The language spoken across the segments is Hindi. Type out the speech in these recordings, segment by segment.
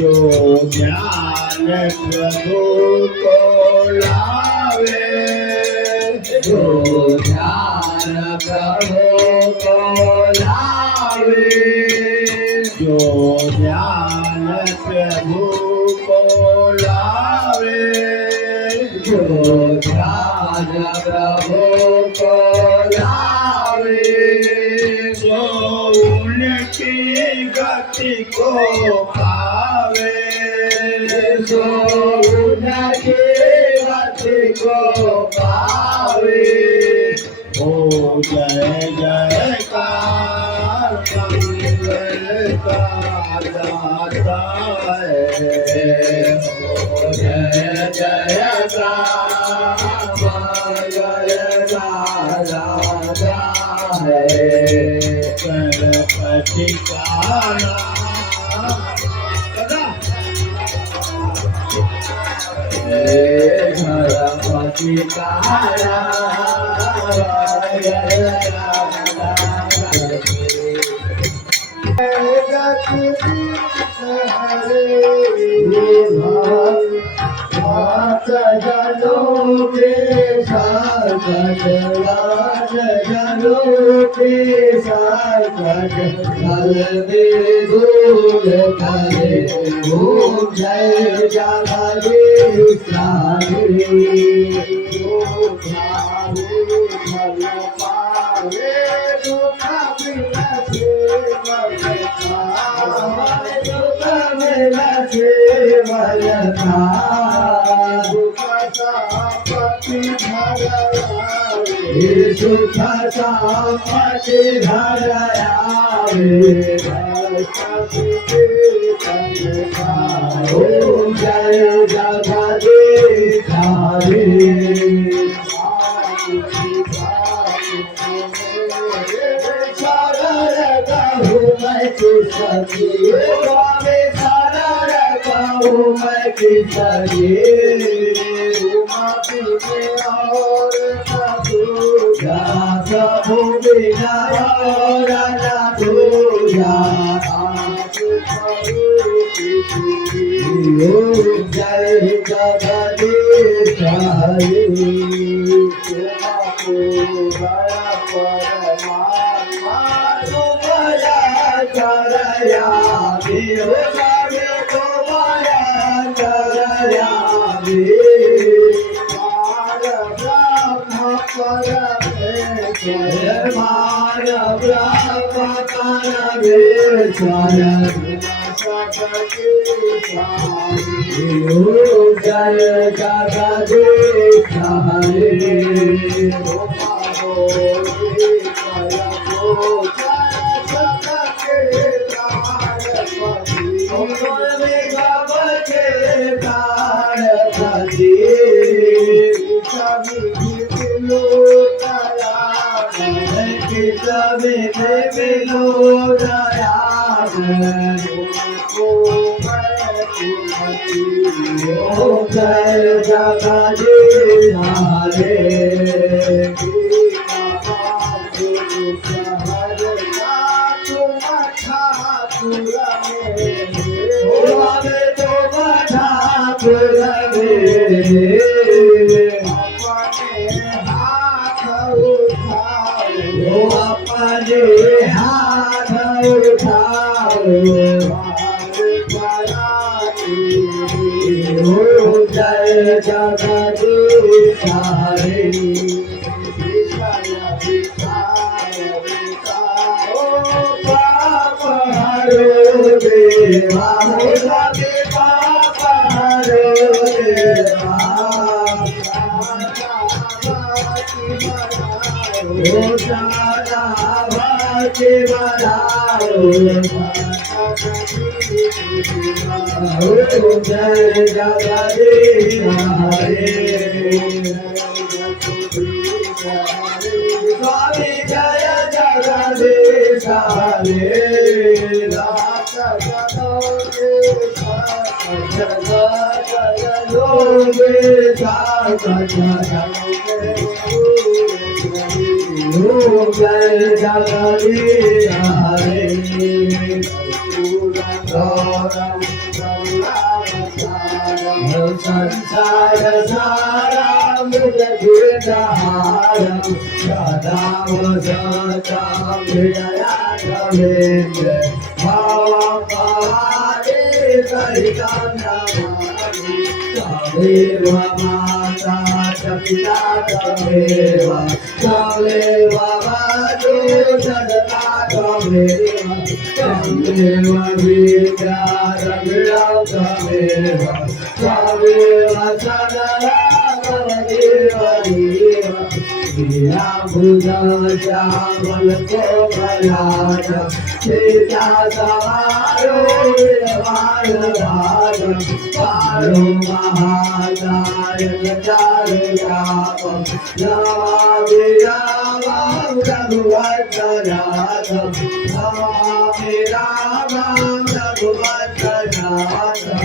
जो ज्ञान प्रभु को लावे, जो ज्ञान प्रभु को लावे, जो ज्ञान प्रभु को लावे, जो ज्ञान प्रभु को लावे, जो उनकी गति को पावे, जो उनकी गति को पावे। ओ जय जयकार मंगल का दाता है, ओ जय जयकार मंगल का दाता है। गणपति का गणपति का मिलो दयाल जय जगदीश हरे अपने हाथ उठाओ जय जगदीश हरे पाप हरो देवा लगे पाप हरो देवा सारा भक्ति बढ़ाओ जय जगदीश हरे स्वामी जय जगदीश हरे जय जगदीश हरे संसार सारा मुझारम सदा सदा विजया भावा पारे सहिता तमेव माता पिता तमेव तमेव मातो सदा तमेव तमेव विद्या तमेव तमेव सदा श्यामल को बलाज सीता सवारो पारो महादाय चारु राम नमामि रामं रघुवंशनाथं नमामि रामं रघुवंशनाथं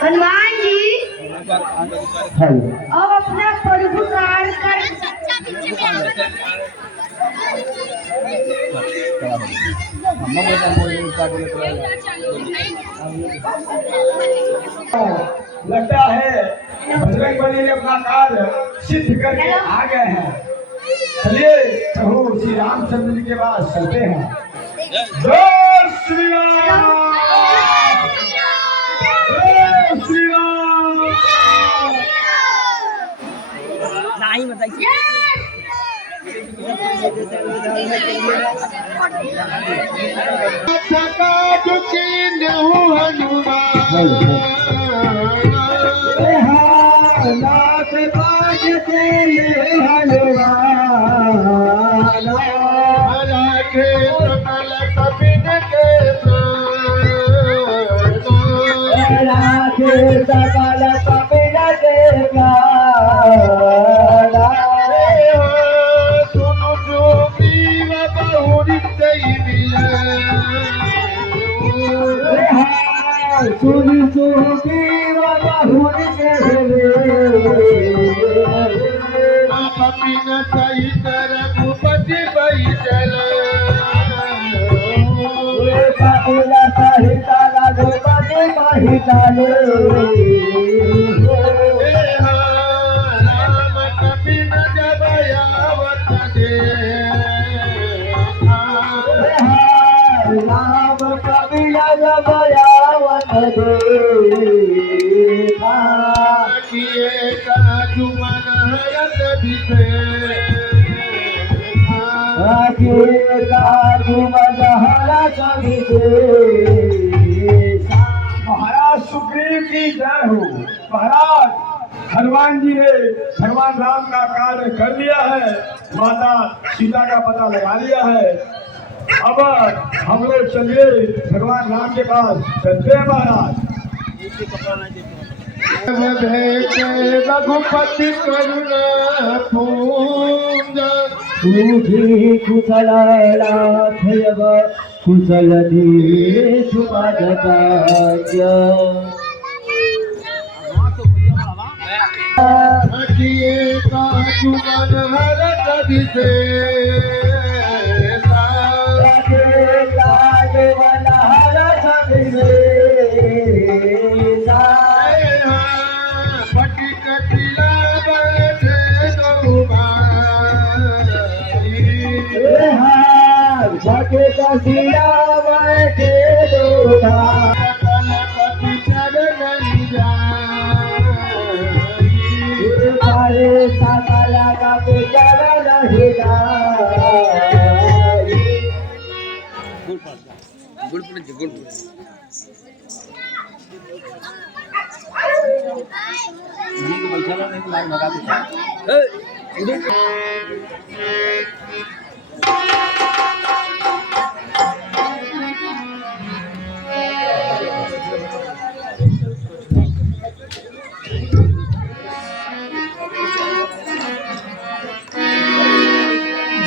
हनुमान जी अब अपना प्रभु कार्य कर लगता है बजरंग बली ने अपना कार्य सिद्ध करके आ गए हैं। चलिए प्रभु श्री रामचंद्र जी के पास चलते हैं। जय श्री राम, जय श्री राम। नहीं बताइए नाथ बाज के हलवाना राखे सकल कपिन के राखे सकल कपिल के प्राणा सुनु जो पीव बहुरी मिले सुन सुखी बहुर के कपिन सहित रघुपति बैठल कपिल सहित रघुपति महितले राम कपिन जब आवत राम कपिल जब आवत देखा किए काजू मन हरत दिखे महाराज सुग्रीव की जय हो। महाराज हनुमान जी ने भगवान राम का कार्य कर लिया है, माता सीता का पता लगा लिया है। अब हम लोग चलिए भगवान राम के पास चलते हैं। महाराज रघुपति करुणा पूंज कुशल राघव कुशल दीश किए काजू मन हरत दिखे पटी कटिला बैठे कलपति चरण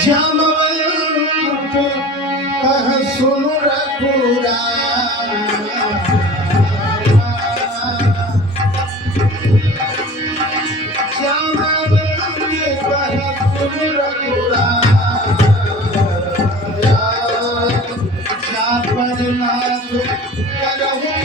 जामवंत कह सुन रघुरा जामवंत कह सुन रघुरा जापर नाथ करहु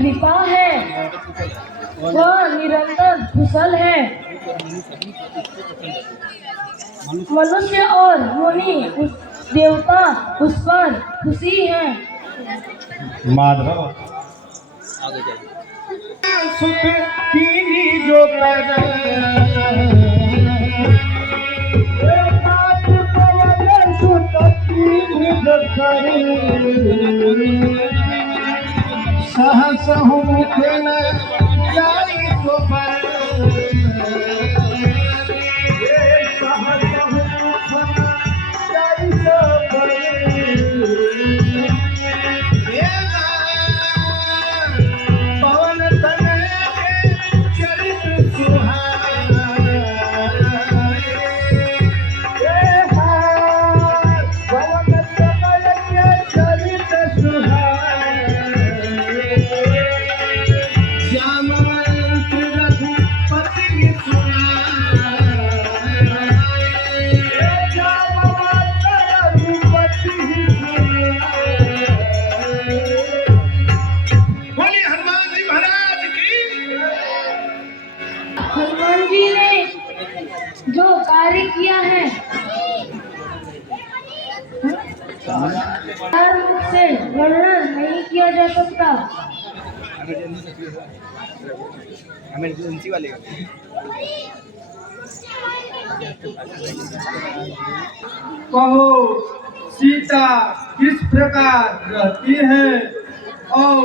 कृपा है वह निरंतर कुशल है। मनुष्य और मुनि देवता उस पर खुशी है। माधव सुख कीनी जो सहसहु मुखे न जाई तो पर पवन तनय चरित बोलिए हनुमान जी महाराज की। हनुमान जी ने जो कार्य किया है कर्म से वर्णन नहीं किया जा सकता। इमरजेंसी वाले कहो सीता किस प्रकार रहती है और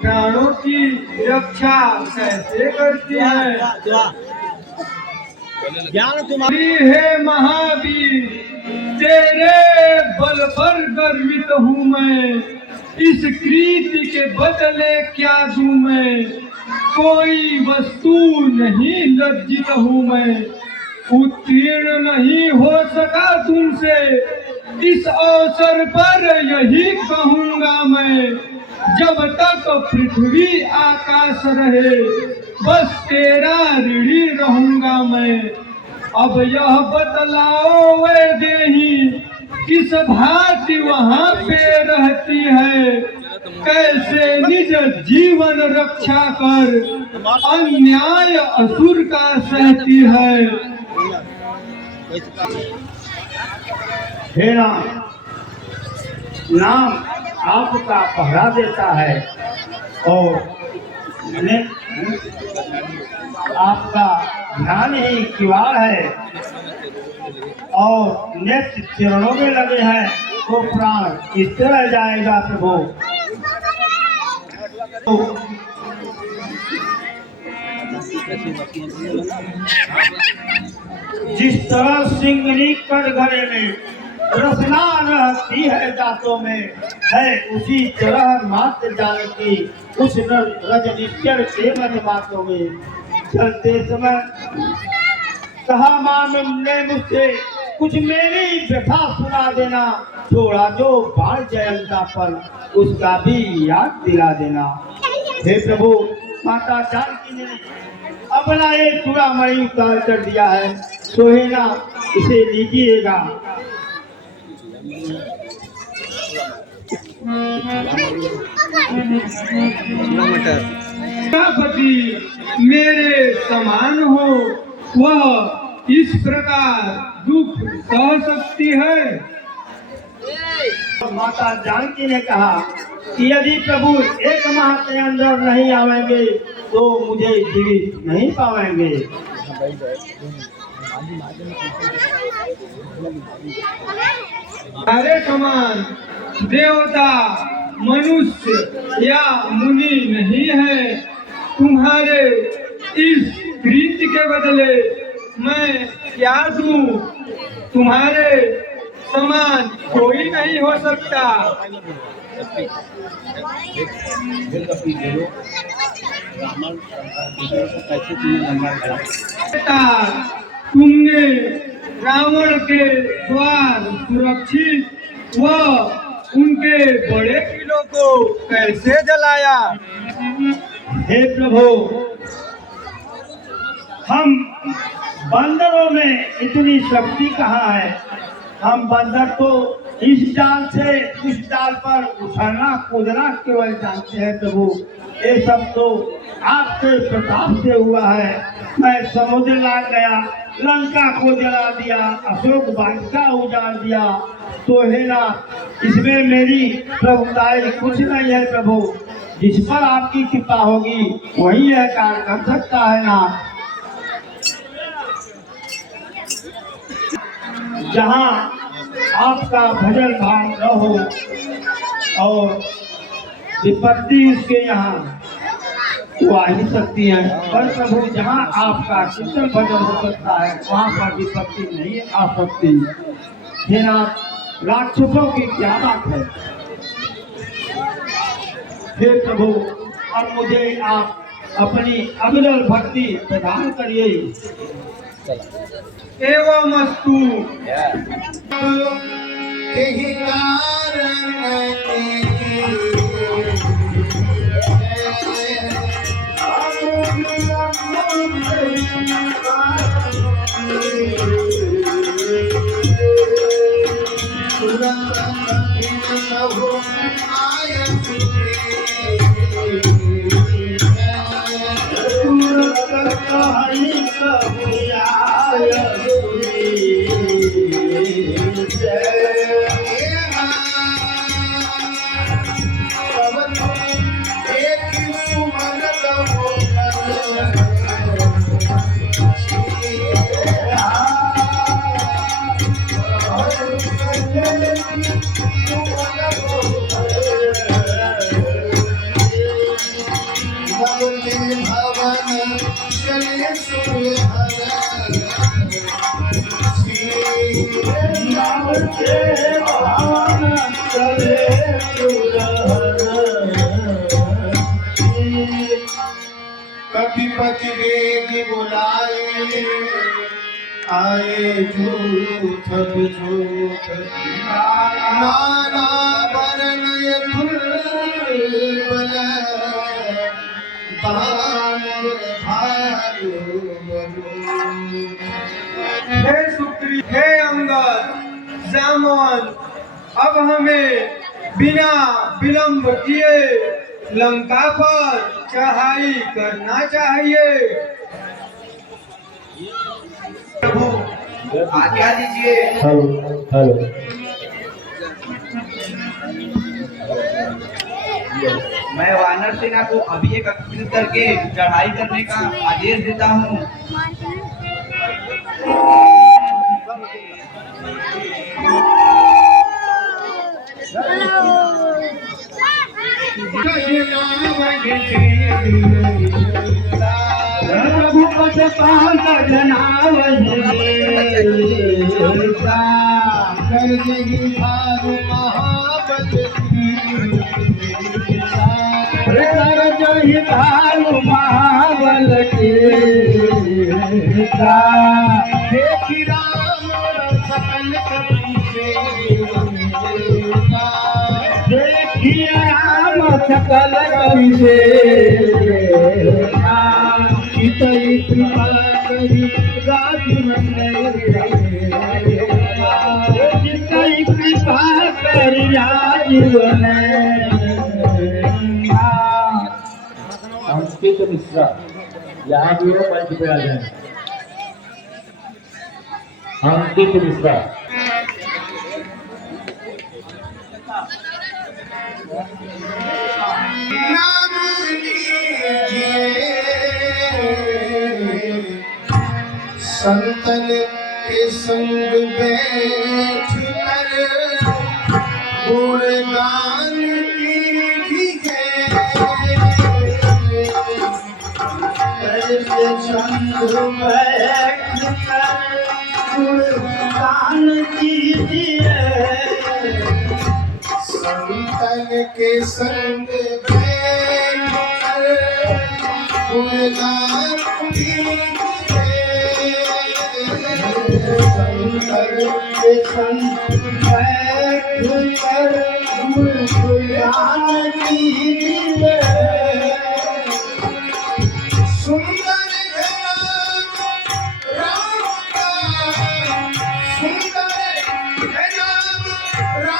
प्राणों की रक्षा कैसे करती है। ज्ञान तुम्हारी है महावीर, तेरे बल पर गर्वित हूँ मैं, इस कृति के बदले क्या दूं मैं, कोई वस्तु नहीं लज्जित हूँ मैं, उत्तीर्ण नहीं हो सका तुमसे, इस अवसर पर यही कहूँगा मैं, जब तक पृथ्वी आकाश रहे बस तेरा ऋणी रहूंगा मैं। अब यह बतलाओ वे देही, किस भांति वहाँ पे रहती है, कैसे निज जीवन रक्षा कर अन्याय असुर का सहती है। हे राम, नाम आपका पहरा देता है और आपका ध्यान ही किवाड़ है और नेत्र चरणों में लगे हैं तो प्राण किस तरह जाएगा प्रभु। जिस तरह सिंगनी कटघरे में रसना रहती है दांतों में है, उसी तरह मात्र जानकी उस रजनीश्वर के मधमातों में। चलते समय कहा मां ने मुझसे कुछ मेरी व्यथा सुना देना, थोड़ा जो बाढ़ जयंता पर उसका भी याद दिला देना। हे प्रभु, माता जानकी ने अपना एक चूड़ामणि उतार कर दिया है, सोहेना इसे लीजिएगा। पति मेरे समान हो वह इस प्रकार दुख सह सकती है। माता जानकी ने कहा कि यदि प्रभु एक माह के अंदर नहीं आवेंगे तो मुझे जीवित नहीं पाएंगे। हमारे समान देवता मनुष्य या मुनि नहीं है, तुम्हारे इस कृत्य के बदले मैं क्या दूं, तुम्हारे समान कोई नहीं हो सकता। तुमने रावण के द्वार सुरक्षित व उनके बड़े किलों को कैसे जलाया। हे प्रभु, हम बंदरों में इतनी शक्ति कहाँ है, हम बंदर तो इस डाल से उस डाल पर उछलना कूदना केवल जानते हैं प्रभु। ये सब तो आपके प्रताप से हुआ है। मैं समुद्र लाग गया, लंका को जला दिया, अशोक वाटिका उजाड़ दिया, तो है ना इसमें मेरी प्रभुताई कुछ नहीं है प्रभु। जिस पर आपकी कृपा होगी वही यह कार्य कर सकता है ना। जहाँ आपका भजन भाव न हो और विपत्ति उसके यहाँ वो आ ही सकती है, पर प्रभु जहाँ आपका कीर्तन भजन हो सकता है वहाँ पर विपत्ति नहीं आ सकती। हे नाथ, राक्षसों की क्या बात है। हे प्रभु, अब मुझे आप अपनी अविरल भक्ति प्रदान करिए। एवं अस्तु। यही कारण कभी पति वेग बुलाए आए झूठ झूठ नाना वर्ण हे सुग्रीव, हे अंगद, जामवन, अब हमें बिना विलंब किए लंका पर चढ़ाई करना चाहिए। प्रभु आज्ञा दीजिए। हेलो मैं वानर सेना को अभी एकत्रित करके चढ़ाई करने का आदेश देता हूँ। रघुपत पांत जनावहि करहि भानु महाबत करहि भानु महाबल के देखि राम सकल कपि देखिए राम सकल कवि से चितई कृपा करि राजमन जितई कृपा करिया जीवन। अंकित मिश्रा यहाँ भी हो, मंच पे आ जाए। अंकित मिश्रा नाम लीजिए संतन के संग बैठ कर गुणगान कीजिए संग बैठ कर गुणगान कीजिए। संतन के संग बैठ कर गुणगान कीजिए संतन के संग बैठ कर गुणगान कीजिए। सुंदर है राम का सुंदर है राम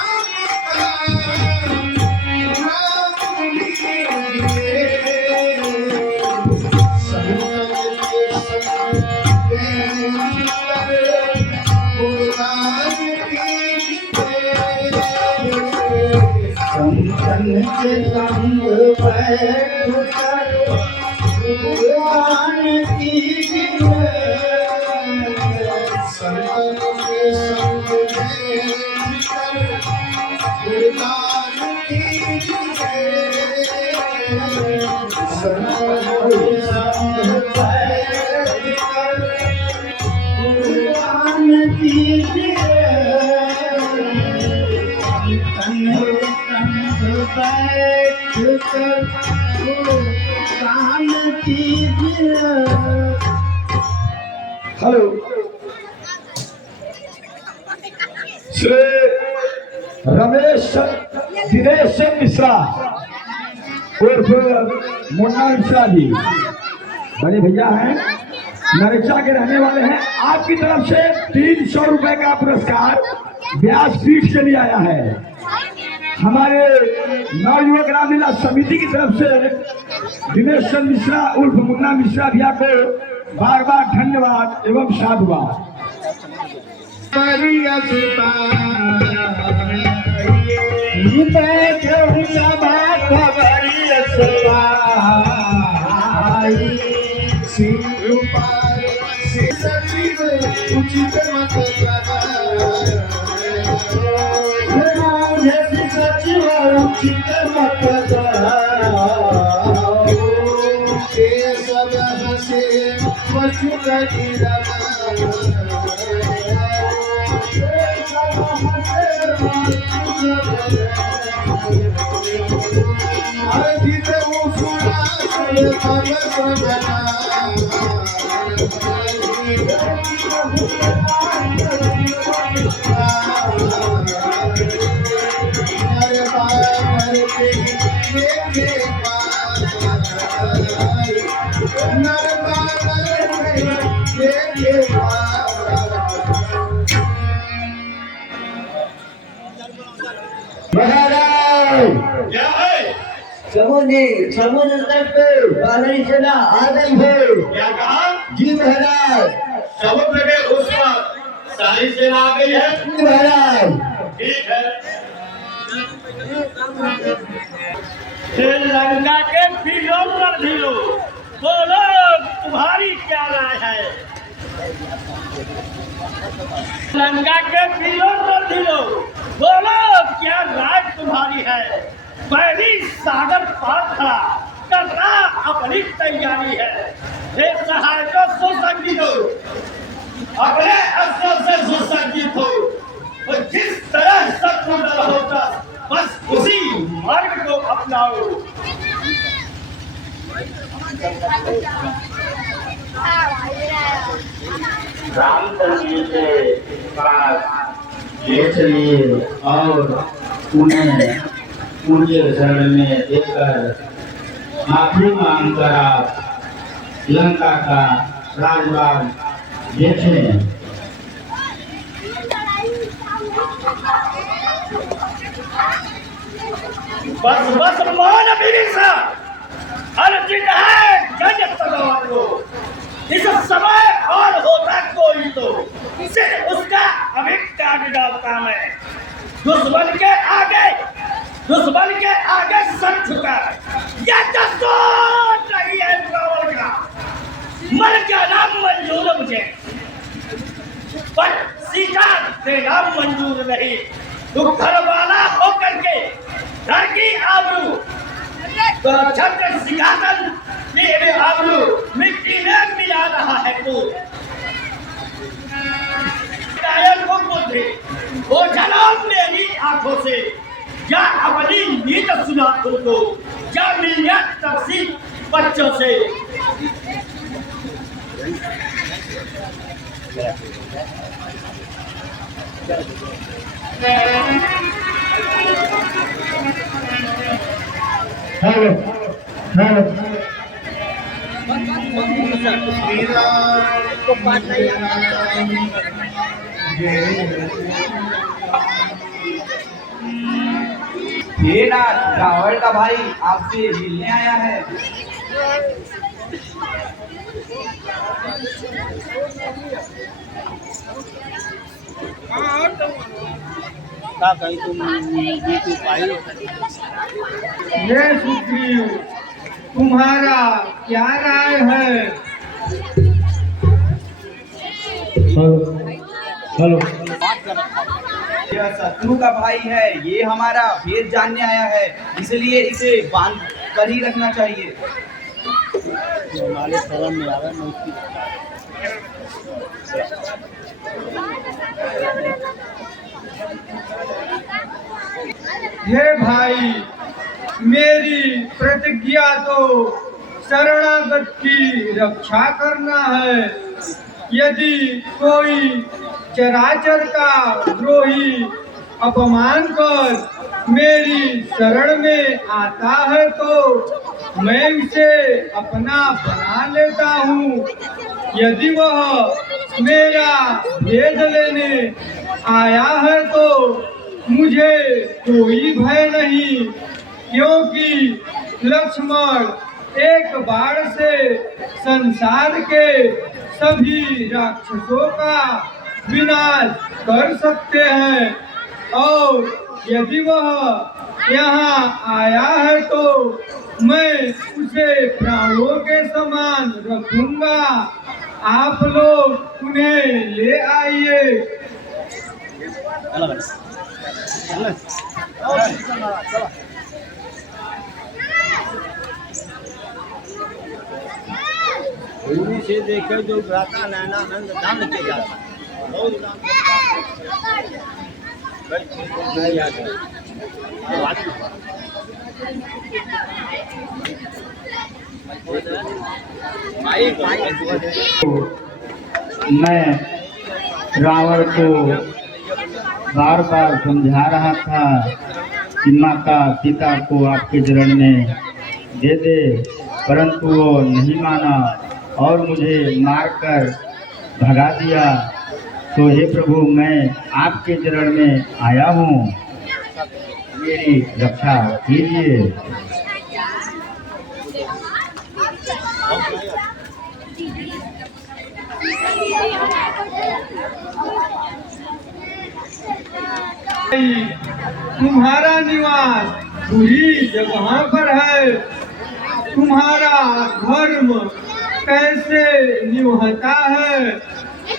तन के संग बैठकर भगवान कीजिए, संतन के संग बैठकर गुणगान कीजिए, संतन के संग बैठकर गुणगान कीजिए, तन संग बैठकर गुणगान कीजिए। हेलो, श्री रमेश दिनेश मिश्रा उर्फ मुन्ना मिश्रा जी बड़े भैया हैं, नरेचा के रहने वाले हैं। आपकी तरफ से 300 रुपए का पुरस्कार व्यासपीठ के लिए आया है। हमारे नवयुवक रामलीला समिति की तरफ से दिनेश चंद्र मिश्रा उर्फ मुन्ना मिश्रा भैया को बार बार धन्यवाद एवं साधुवाद। सचिव उचित मत सचिव उचित मत सब से पशु क्या है? समुद्र तट पे बानरी सेना आ गई है। क्या कहा? जी महाराज। समुद्र के उस पार सारी सेना आ गई है। जी महाराज। ठीक है। लंका के पीढ़ों पर ढीलो बोलो तुम्हारी क्या राय है। लंका के पीढ़ों पर ढीलो बोलो क्या राय तुम्हारी है। पहली सागर पार खड़ा करना अपनी तैयारी है। हे सहायकों सुसंगीत हो, अपने अस्त्रों से सुसंगीत हो और जिस तरह शत्रु दल होता बस उसी मार्ग को अपनाओ। रामचंद्र जी के पास ले चलिए और उन्हें उनके शरण में देकर माफी मांगकर आप लंका का राजभाग देखें। बस बस मान अभिनिशा अर्जित है गज तलवार को। इस समय और होता कोई तो सिर्फ उसका अभी काट डालता मैं। दुश्मन के आगे सर झुका यह दस्तूर नहीं है रावण का। मर जाना मंजूर मुझे पर सीता देना मंजूर नहीं। तू घर वाला होकर के घर की आबरू तो छत्र सिंहासन तेरे आबरू मिट्टी में मिला रहा है तू। कायल को बुद्धि वो जलाओ मेरी आंखों से या अपनी नींद सुना तुमको या मिलिया तफसी बच्चों से। हेलो हेलो ये ना रावण का भाई आपसे मिलने आया है। ये सुग्रीव, तुम्हारा क्या राय है? हेलो यह शत्रु का भाई है, ये हमारा भेद जानने आया है, इसलिए इसे बांध कर ही रखना चाहिए। हे भाई, मेरी प्रतिज्ञा तो शरणागत की रक्षा करना है। यदि कोई चराचर का द्रोही अपमान कर मेरी शरण में आता है तो मैं उसे अपना बना लेता हूँ। यदि वह मेरा भेद लेने आया है तो मुझे कोई भय नहीं, क्योंकि लक्ष्मण एक बाण से संसार के सभी राक्षसों का विनाश कर सकते हैं, और यदि वह यहाँ आया है तो मैं उसे प्राणों के समान रखूंगा। आप लोग उन्हें ले आइए। से देखे जो भ्राता नैनानंद दान के जाता मैं रावण को बार बार समझा रहा था कि माता सीता को आपके चरण में दे दे, परंतु वो नहीं माना और मुझे मारकर भगा दिया। तो हे प्रभु, मैं आपके चरण में आया हूँ, मेरी रक्षा कीजिए। तुम्हारा निवास बुरी जगह पर है। तुम्हारा धर्म कैसे निभाता है,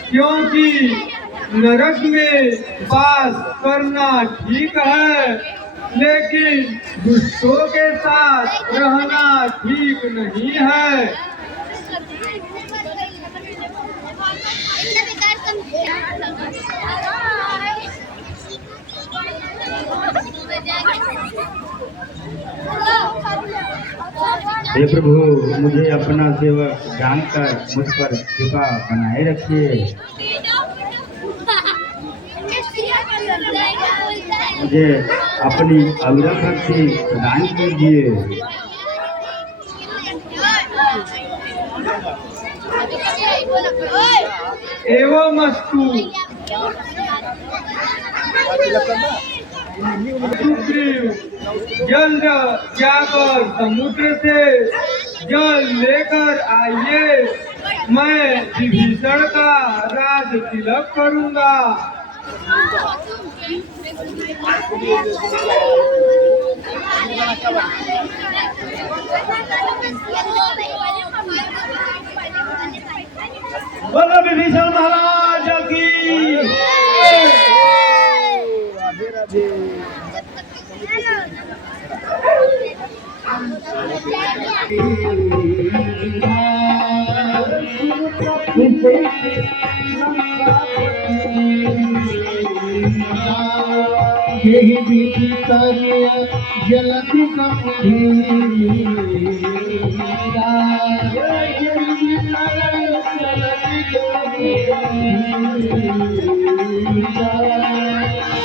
क्योंकि नरक में वास करना ठीक है, लेकिन दुष्टों के साथ रहना ठीक नहीं है। हे प्रभु, मुझे अपना सेवक जानकर मुझ पर कृपा बनाए रखिए। मुझे अपनी अविरत भक्ति प्रदान कीजिए। एवमस्तु। सुग्रीव, जल्द जाकर समुद्र से जल लेकर आइए, मैं विभीषण का राज तिलक करूंगा। बोलो विभीषण महाराज की। यही विधि कर जलति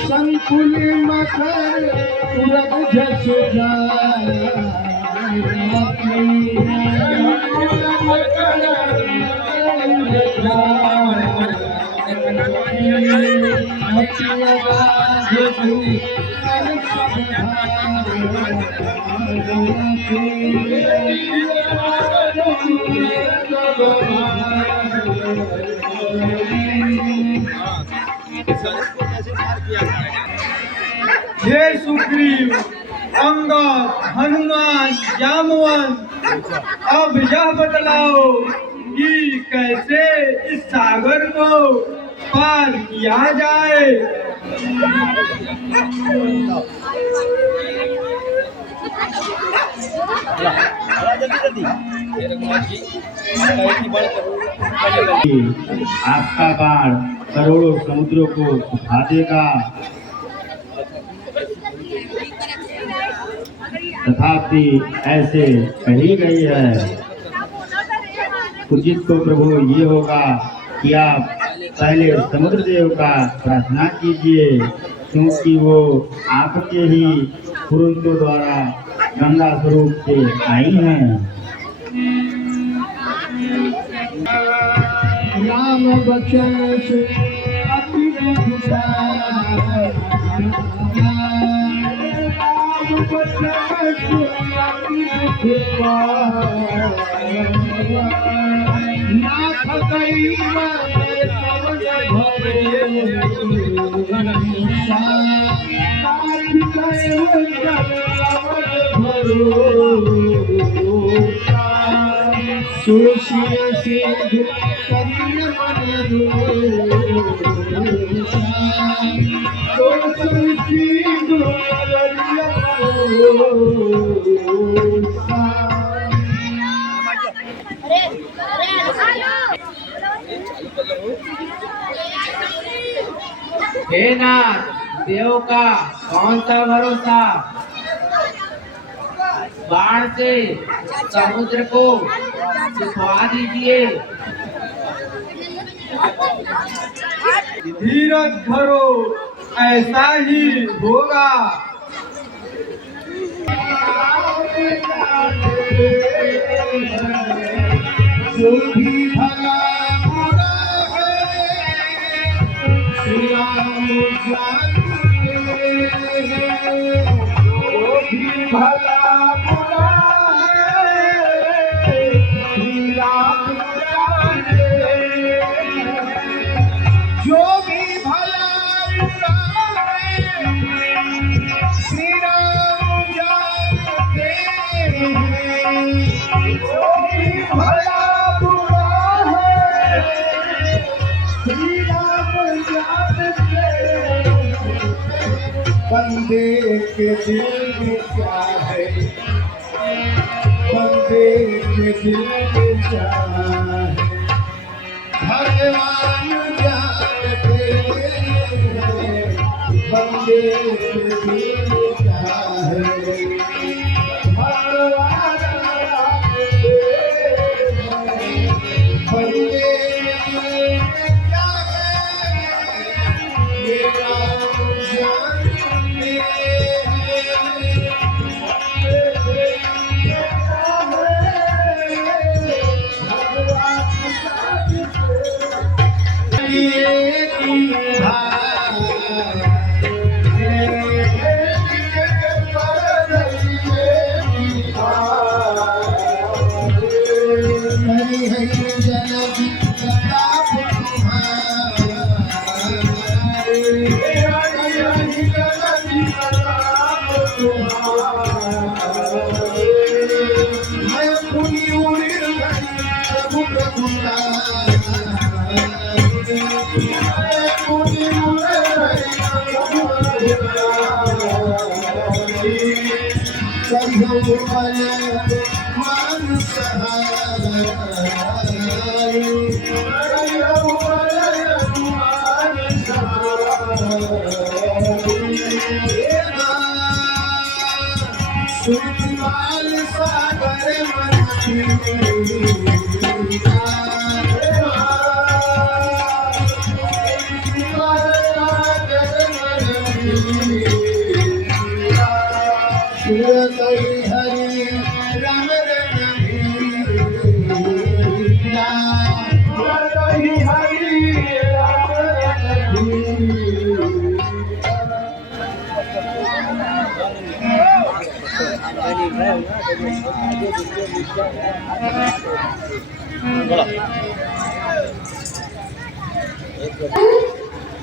संकुल मकर तुरग जस हे सुग्रीव, अंगद, हनुमान, जामवंत, अब यह बतलाओ कि कैसे इस सागर को पार किया जाए। आपका बाण करोड़ों समुद्रों को सुखा देगा, तथापि ऐसे कही गई है। उचित तो प्रभु ये होगा कि आप पहले समुद्र देव का प्रार्थना कीजिए, क्योंकि वो आपके ही पुरुषों द्वारा गंगा स्वरूप से आई हैं। राम बचन से अति हे नाथ, देव का कौन सा भरोसा, बाण से समुद्र को सुखवा दीजिए। धीरज धरो, ऐसा ही होगा। जो भी भला बुरा है श्री राम जानते हैं। जो भी भला बुरा है श्री राम जानते हैं। जो भी भला बुरा है श्री राम जानते हैं। जो भी भला बंदे के दिल में क्या है, बंदे के दिल में क्या है, भगवान जानते हैं। बंदे के दिल में क्या है, भगवान जानते हैं। बंदे के दिल में क्या है, मेरा जान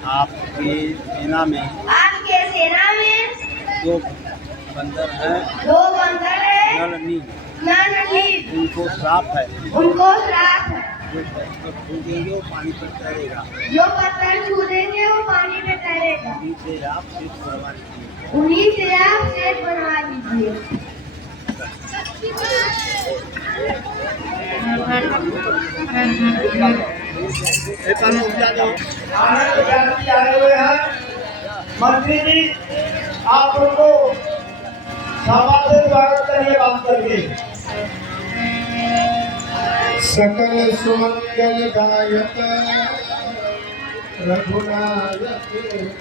आपकी सेना में आपके सेना में दो बंदर है नलनी, उनको श्राप है, जो पत्थर छूदेंगे वो पानी पर तैरेगा, उन्हीं से आप शेष बनवा लीजिए। आए हुए हैं मंत्री जी, आप उनको सभा से स्वागत करिए बात करके। सकल सुमंगल गायक रघुनायक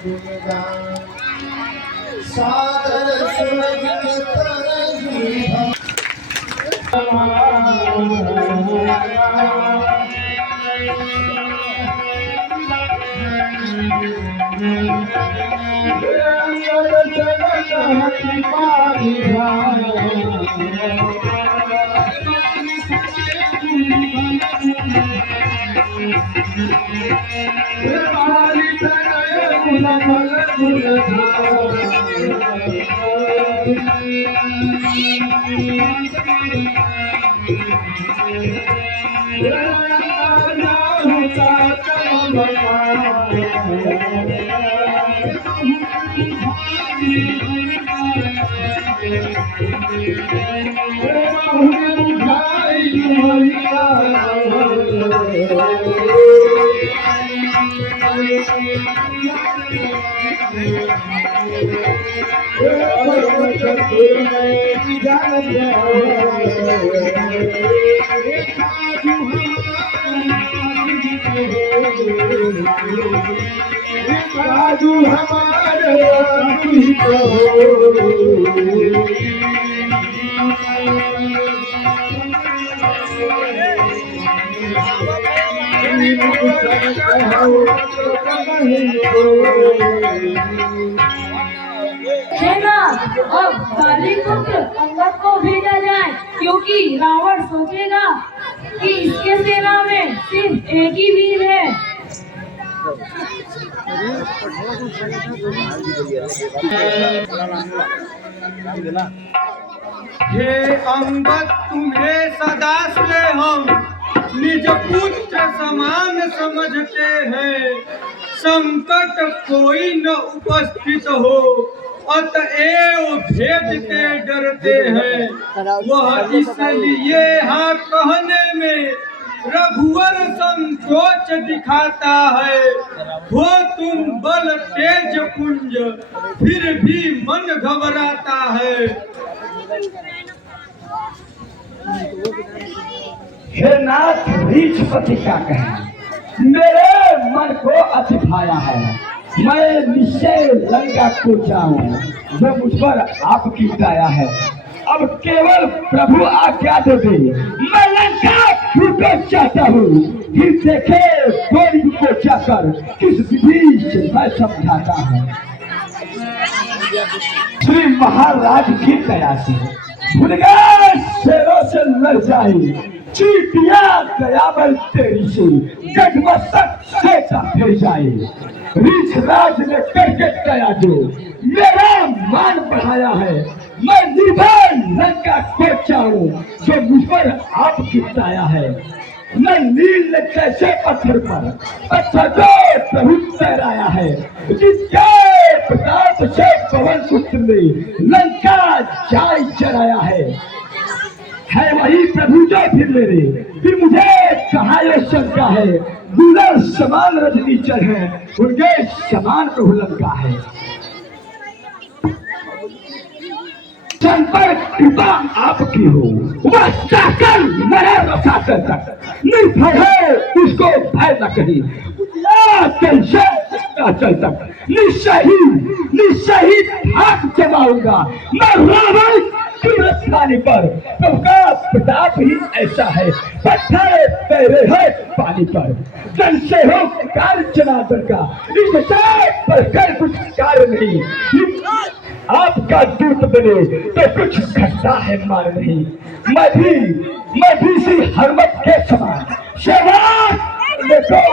गुणगान सादर सुरगित तरही राजू हमारे सेना अब कालीपुत्र अंगद को भेजा जाए, क्योंकि रावण सोचेगा कि इसके सेना में सिर्फ एक ही वीर है। हे अंगद, तुम्हें सदा से हम निज पुत्र समान समझते हैं। संकट कोई न उपस्थित हो, अतएव भेद के डरते हैं। वह इसलिए हाँ कहने में रघुवर संकोच दिखाता है। हो तुम बल तेज पुंज, फिर भी मन घबराता है। हे नाथ रीछपति का कहना मेरे मन को अति भाया है। मैं निश्चय लंका को जाऊं, जो मुझ पर आपकी दया है। अब केवल प्रभु आज्ञा दे दे, मैं लंका छूटना चाहता हूँ। फिर देखे गोरी को जाकर किस विधि से मैं समझाता हूँ। श्री महाराज की दया से भुलगा शेरों से लड़ जाए, चीटियां दयाबल तेरी से गजमस्तक सेता फिर जाए। रीछ राज ने करके दया जो मेरा मान बढ़ाया है। मैं निर्भय लंका को चाहूं, जो मुझ पर आपकी दया है। मैं नील कैसे पत्थर पर पत्थर को प्रभु तैराया है। जिसके प्रताप से पवन पुत्र ने लंका जाय चराया है वही प्रभु जो फिर मेरे, फिर मुझे कहा यह शंका है। दूल्हा समान रजनी चढ़ है, उनके समान प्रभु लंका है। सन पर कृपा आपकी हो, वह साकर मरे रसाकर तक निर्भय है, उसको भय न कहीं। चल तक निश्चय ही भाग जमाऊंगा मैं रावण की राजधानी पर। प्रभु का प्रताप ही ऐसा है, पत्थर पैरे है पानी पर। जन से हो कार्य जनार्दन का, इससे पर कर कुछ कार्य नहीं। आपका दूत बने तो कुछ घटता है मान नहीं। मैं भी सी हरमत के समान सेवा देखो।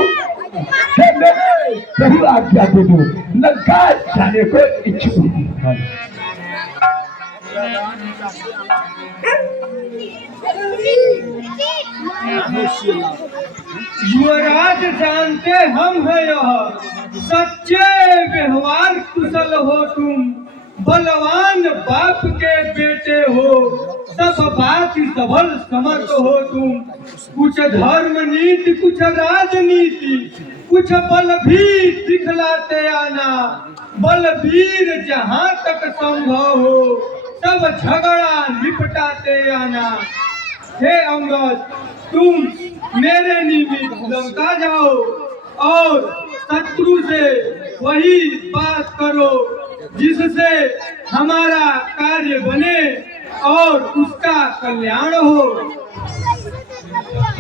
प्रभु आज्ञा दे दो, लंका जाने को इच्छुक हूँ। युवराज जानते हम है यह, सच्चे व्यवहार कुशल हो तुम, बलवान बाप के बेटे हो, सब बात सबल समर्थ हो तुम। कुछ धर्म नीति कुछ राजनीति, कुछ बल भी दिखलाते आना, बलवीर जहाँ तक संभव हो, सब झगड़ा निपटाते आना। हे अंगद, तुम मेरे निमित्त लंका जाओ और शत्रु से वही बात करो जिससे हमारा कार्य बने और उसका कल्याण हो।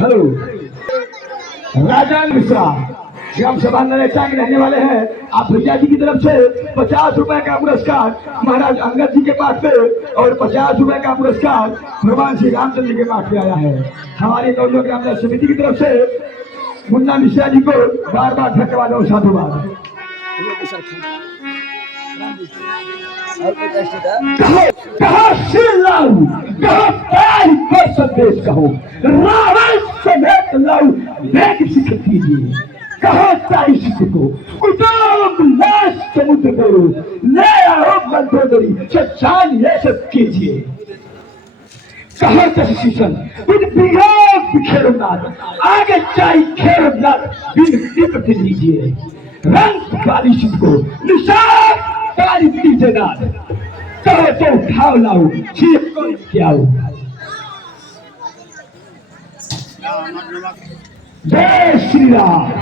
हेलो, राजा मिश्रा ग्राम सभा नरेचा के रहने वाले हैं। आप भैया जी की तरफ से 50 रुपए का पुरस्कार महाराज अंगद जी के पास पे और 50 रुपए का पुरस्कार भगवान श्री रामचंद्र जी के पास पे आया है। हमारी दोनों ग्राम समिति की तरफ से मुन्ना मिश्रा जी को बार बार धन्यवाद और साधुवाद। कहो श्री राम, कहो संदेश कहो, रावण समेत लाऊ वेग सिख कीजिए। कहो ताई सिख को कुटुंब लाश समुद्र करो, ले आओ मंदोदरी सच्चाई ये सब कीजिए। कहो तशीशन बिन बिहार बिखेरो नाथ, आगे चाई खेरो नाथ बिन निपट लीजिए। रंग काली सिख को निशान काली कीजिए नाथ, कहो तो उठाओ लाओ सिख को क्या जय श्री राम।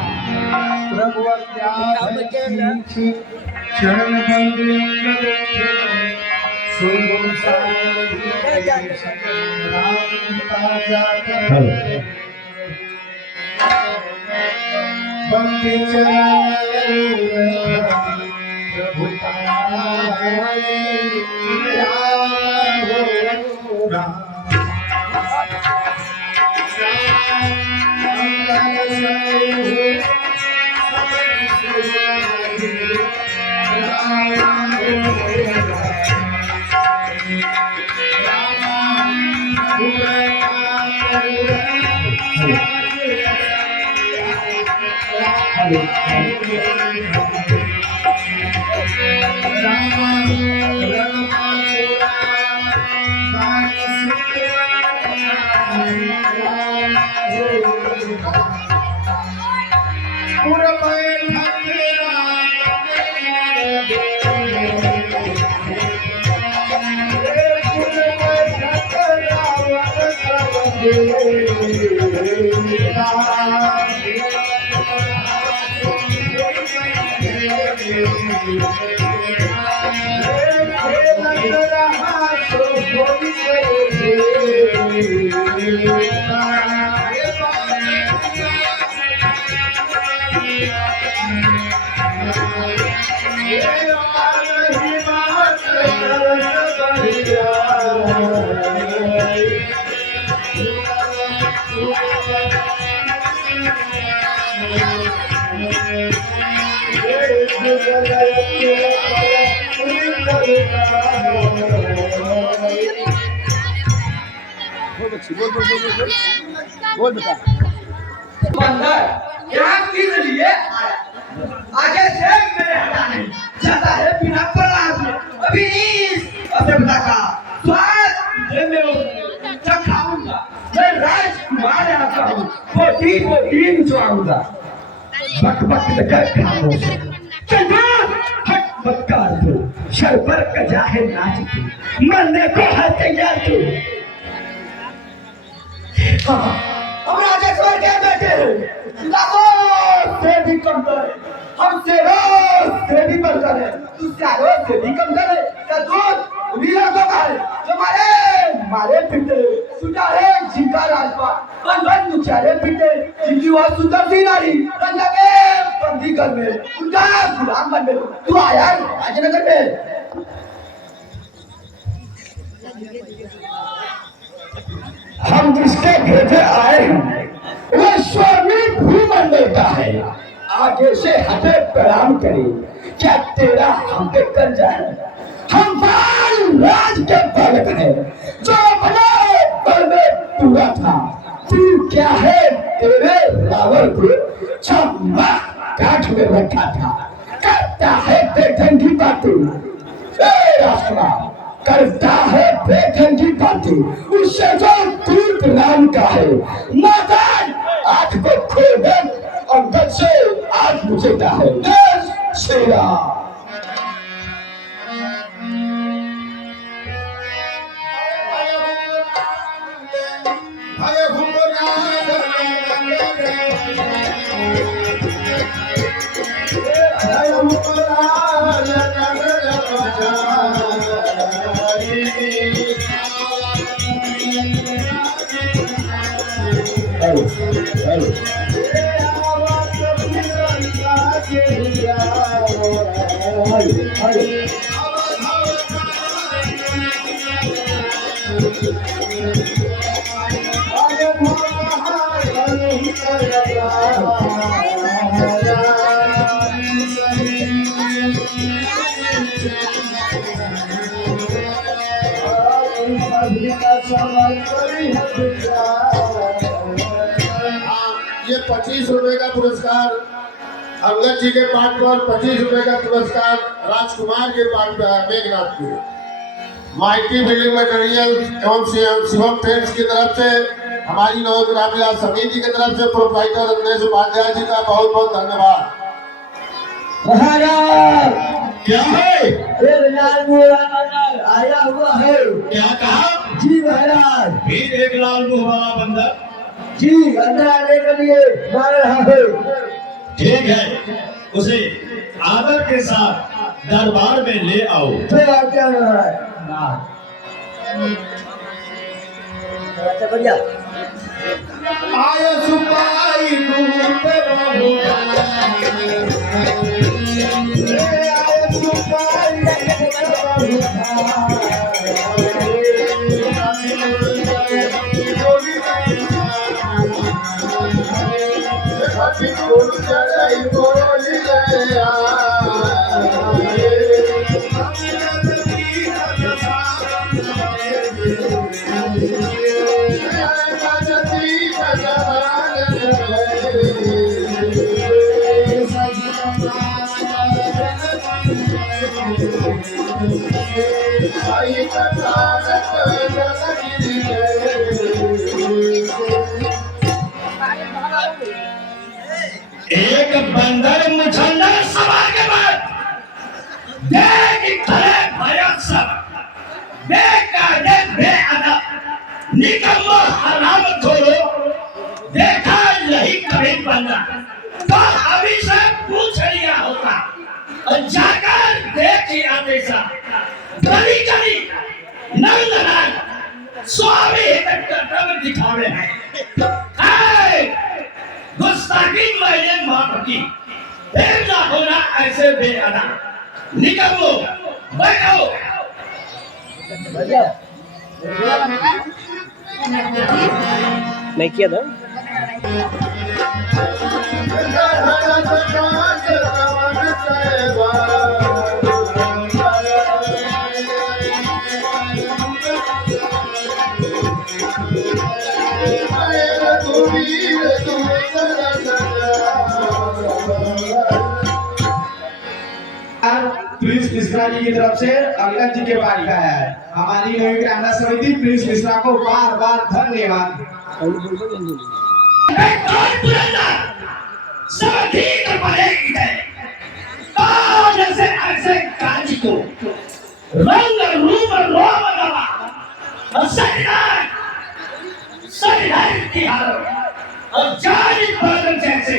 यहाँ किस लिए आया? आगे से मेरे हटाने चाहता है बिना प्रलाप में। अभी इस असभ्यता का स्वाद चखाऊंगा। मैं राजकुमार आता हूँ, पोटी चुराऊंगा। बक बक कर खामोश चंदा हट मत कर दो, सर पर कजा है नाच तू, मरने को है तैयार तू। हम राजेश्वर के बेटे लाखों से भी कम करे, हम शेरों से भी बढ़कर है, तू चारों से भी कम करे। क्या दूध वीरों को है जो मारे पीटे सुधा है जिनका राजपाट, बन दुचारे पीटे जिनकी वह सुंदर सी नारी रंगा के बंदी घर में उनका गुलाम बन में तू आया राजनगर में। हम जिसके भेजे आए हैं वो स्वामी भूमंडल का है, आगे से हटे प्रणाम करे, क्या तेरा हम पे कर जाए। हम बाल राज के बालक है जो अपने पर में पूरा था। तू क्या है, तेरे रावण को 6 माह काठ में रखा था, करता है बेढंगी बातें। राष्ट्रवाद करता है बेढंगी बातें, उससे जो दूत नाम का है नादान आंख को खोले अंदर से आग बुझेता है। श्री राम। ये 25 रुपए का पुरस्कार अंगद जी के पाठ पर, 25 रुपए का पुरस्कार राजकुमार के पाठ पर है, मेघनाथ के। माइटी बिल्डिंग मटेरियल एवं शिवम पेंट्स की तरफ से, हमारी नवग्रामीण समिति की तरफ से प्रोप्राइटर रत्नेश उपाध्याय जी का बहुत बहुत धन्यवाद। क्या है? आया हुआ है। क्या कहा जी महाराज। फिर एक लाल मुंह वाला बंदा जी अंदर आने के लिए मार रहा है। ठीक है, उसे आदर के साथ दरबार में ले आओ। तो आप क्या हो रहा है? अच्छा बढ़िया। आया सुपारी रूप एक बंदर मुझंडा सभा के बाद देख खड़े भयक सब बेकायदे बेअदब निकम्मा हराम खोरो देखा यही कभी बंदा तो अभी से पूछ लिया होता और जाकर देख ही आते सा गली गली नंदलाल स्वामी कर्तव्य दिखावे हैं। गुस्ताखी मैंने माफ की, फिर ना होना ऐसे बेअदा। निकलो बैठो। मैं किया था। प्रिंस मिश्रा जी की तरफ से अंगद जी के पास का है। हमारी नवी ग्रामीण समिति प्रिंस मिश्रा को बार बार धन्यवाद। ऐसे काज को रंग रूप रोम लगा और सरिदार की हालत और जानी बदन जैसे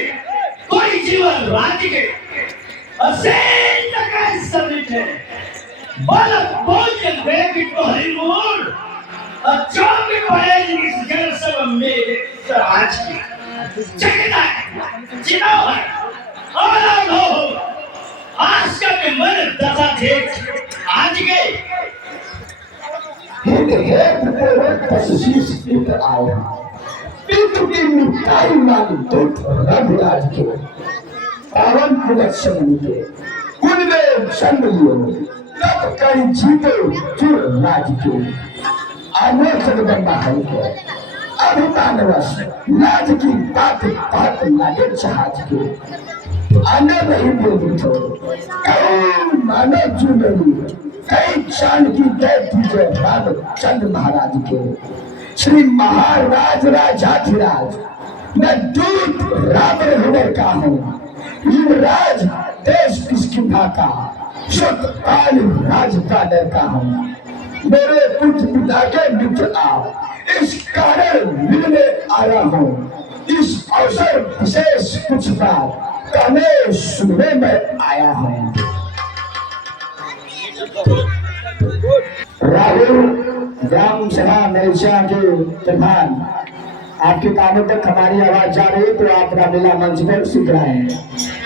कोई जीवन राज्य के असेल तक समित है बालक बोझ बेबी कोहरी मूल और चौकी पड़े इस जल सब मेरे समाज की चकना चिनाव है औलाद हो आज का के मन दशा देख आज के पावन पुलक संग के कुल में संग लियो तब कई जीते चुर राज के आने जगदम्बा है के अभिमानवश लाज की बात बात लागे जहाज के आने नहीं बोल तो कई मानो जुमेली कई चांद की दे तुझे राम चंद्र महाराज के श्री महाराज राजाधिराज मैं दूत रावण हृदय का हूँ युवराज देश किसकिंधा का सतपाल राज का डर का हूँ मेरे कुछ पिता के मित्र आओ इस कारण मिलने आया हूँ इस अवसर विशेष कुछ बात कहने सुनने में आया हूँ राहुल ग्राम सभा मेलचा के प्रधान आपके कानों तक हमारी आवाज जा रही है तो आप रामलीला मंच पर सीख रहे हैं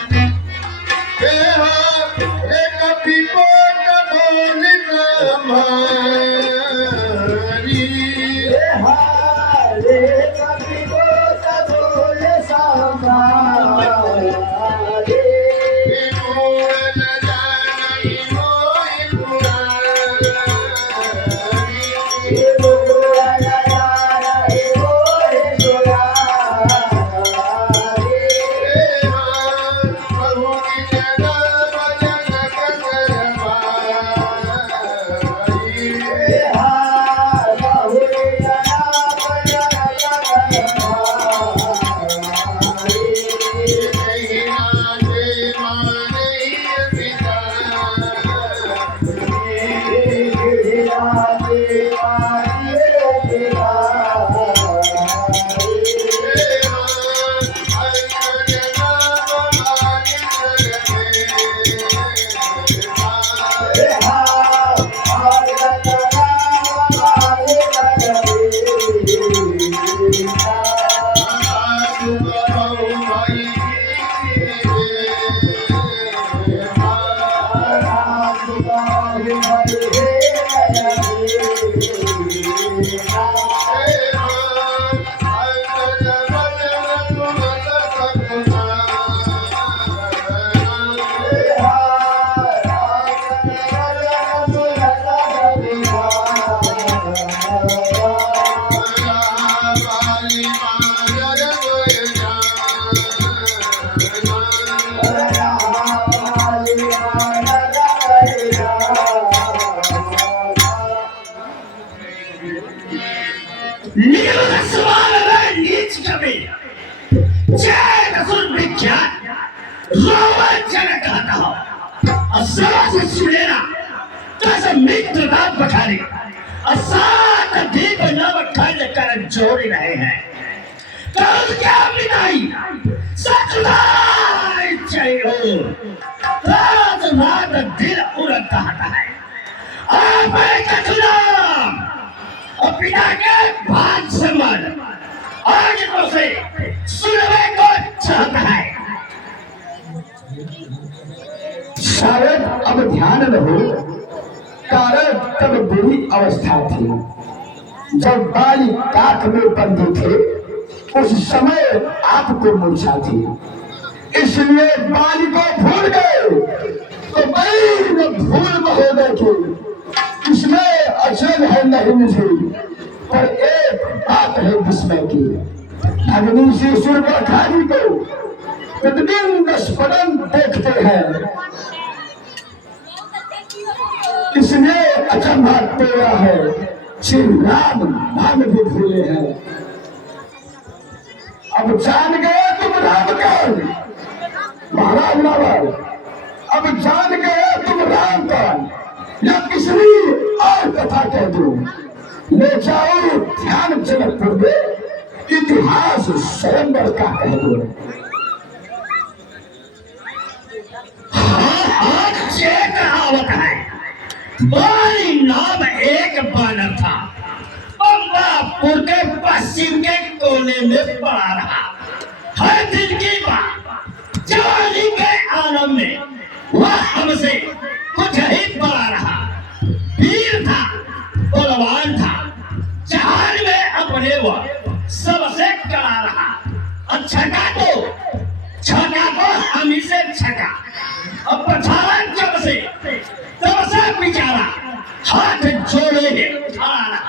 जोड़ी रहे हैं कल क्या बिनाई सचुदाई चाहिए रात रात दिल उड़ता कहता है आप कचुनाम और पिता के भाग से मन आज तो से सुनने को चाहता है शायद अब ध्यान रहो कारण तब बुरी अवस्था थी जब बाली काख में बंधे थे उस समय आपको मूर्छा थी इसलिए बाली को भूल गए तो मैं भूल महोदय की इसमें अचल है नहीं मुझे पर एक बात है विस्मय की अग्नि से सूर्यखानी को प्रतिदिन स्फुटन देखते हैं इसलिए अचंभा तेरा है श्री राम नाम भी भूले हैं अब जान गए तुम राम कौन महाराज रावण अब जान गए तुम राम कौन या किसी और कथा कह दो ले जाओ ध्यान जनकपुर में इतिहास स्वयंवर का कह दो कहावत है बाली नाम एक बानर था अम्बापुर के पश्चिम के कोने में पड़ा रहा हर दिन की बात जवानी के आलम में वह हमसे कुछ ही पड़ा रहा वीर था बलवान था जहान में अपने वह सबसे कड़ा रहा और छका तो हम ही से छका और पछाड़ा जब से तब से हाथ जोड़े ही उठाना।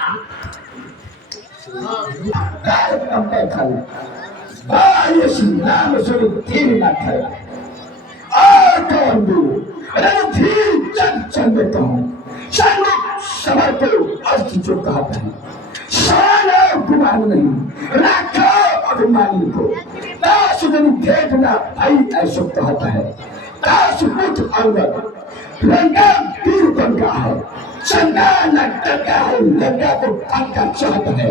नाम स्वरूप तीन ना खड़ा और कौन दू रणधीर चंद चंद हूँ सबर को अर्थ जो कहता है सारा गुमान नहीं राखो अभिमानी को दास दिन भेजना भाई ऐसा कहता है दास पुत्र अंगद लंका वीर बन का है चंगा न टका है लंका को आका चाहता है।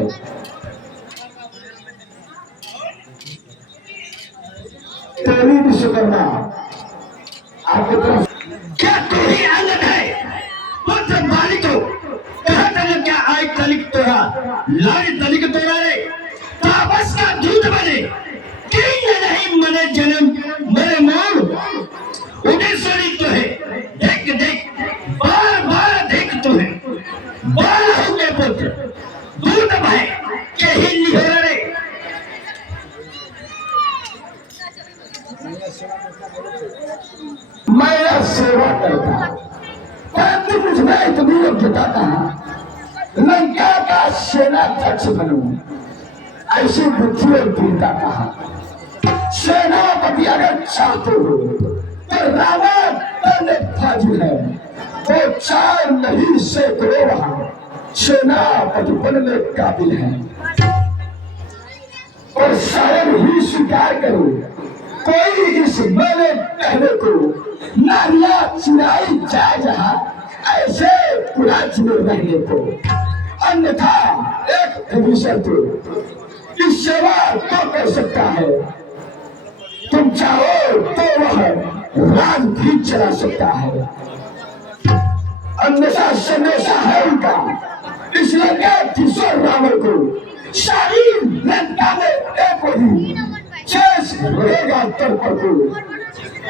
तेरी विश्वकर्मा आपके तरफ क्या तू ही अंगद है पुत्र बाली को कहा तक क्या आय तलिक तोरा लाड़ी तलिक तोरा रे तापस का दूध बने किंग नहीं मने जन्म मेरे मोर उदेश्वरी तो है देख देख बार बार देख तो है बाल हो के पुत्र दूध भाई के ही लिहोरा रे। मैं सेवा करता परंतु मुझमें इतनी योग्यता कहा लंका का सेनाध्यक्ष बनूं ऐसी बुद्धि और दृढ़ता कहा। सेनापति अगर चाहते हो तो रावण पहले फाजिल है तो चार नहीं से करो वहां सेनापति बनने काबिल है और शायद ही स्वीकार करो कोई इस मेरे कहने को नारिया चिनाई जाए जहां ऐसे कुराच में रहने को अन्यथा एक विषय तो इस सेवा तो कर सकता है तुम चाहो तो वह राज भी चला सकता है अन्यथा संदेशा है उनका इसलिए किशोर रावण को सारी लंका में एक ही शेष रहेगा उत्तर पर को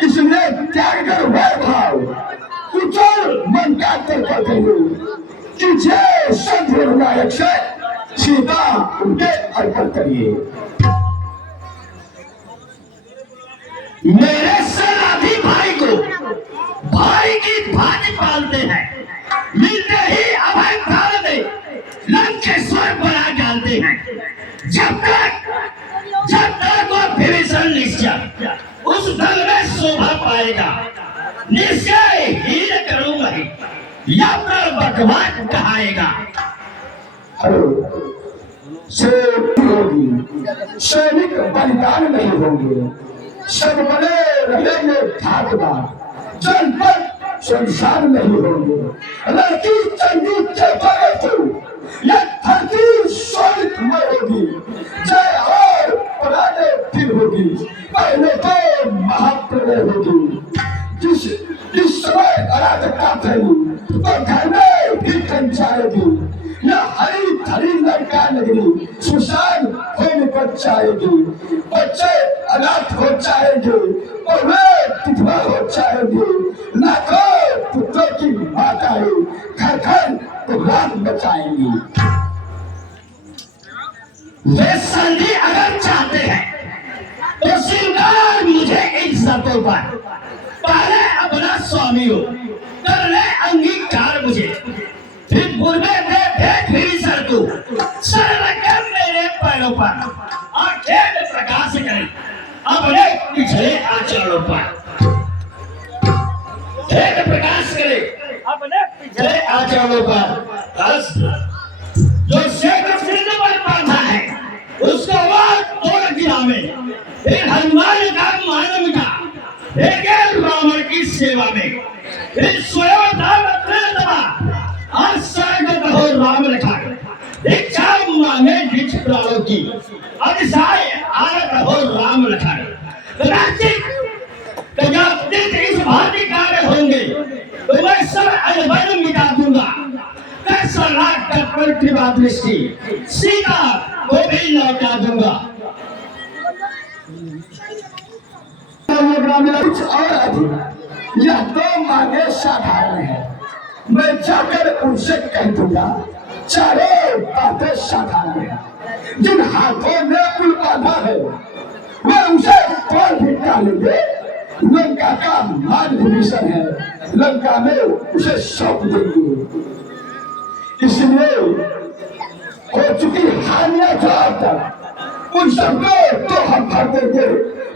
इसलिए त्याग कर वैभाव कुचल मन का उत्तर पर करो कि जय संत विनायक से सीता उनके अर्पण करिए। मेरे सलाधी भाई को भाई की भांति पालते हैं मिलते ही अभय प्राण दे लंकेश्वर बना डालते हैं जब तक वो विभीषण निश्चय उस दल में शोभा पाएगा निश्चय हीन करूंगा ही या पर बकवास कहाएगा। सैनिक बलिदान नहीं होंगे सब बने रहेंगे ठाकदार जनपद संसार नहीं होंगे लड़की चंडी चलते तो यह धरती सोनित में होगी जय और पुराने फिर होगी पहले तो महाप्रलय होगी जिस समय अराजकता फैली तो घर में भी कंचाएगी यह हरी थरी लंका नगरी सुसान होने पर जाएगी बच्चे अनाथ हो जाएंगे और वे विधवा हो जाएंगे लाखों पुत्रों की माताएं घर घर को राम बचाएंगी। वे संधि अगर चाहते हैं तो श्रृंगार मुझे इन शर्तों पर पहले अपना स्वामी हो कर ले अंगीकार मुझे फिर पूर्वे दे भेंट विभीषण को सर रखकर मेरे पैरों पर और खेत प्रकाश करें अपने पिछले आचरणों पर खेत प्रकाश करे अपने पिछले आचरणों पर जो शेख सिंह पर बांधा है उसको वो तोड़ गिरावे फिर हनुमान का मान मिटा रावण की सेवा में फिर स्वयं दबा और स्वर्ग हो राम रखा इच्छा मांगे निज प्राणों की अतिशय आरत हो राम रखा राज्य इस भांति कार्य होंगे तो मैं सब अनबन मिटा दूंगा कर कृपा दृष्टि सीता को भी लौटा दूंगा। कुछ और अधिक यह तो मांगे साधारण है मैं जाकर उनसे कह दूंगा चारों बातें साधारण है जिन हाथों में कुल बाधा है वे उसे कौन भी डालेंगे लंका का मान विभीषण है लंका में उसे सौंप देंगे इसलिए हो चुकी हानियां जो अब तक उन सबको तो हम भर देंगे,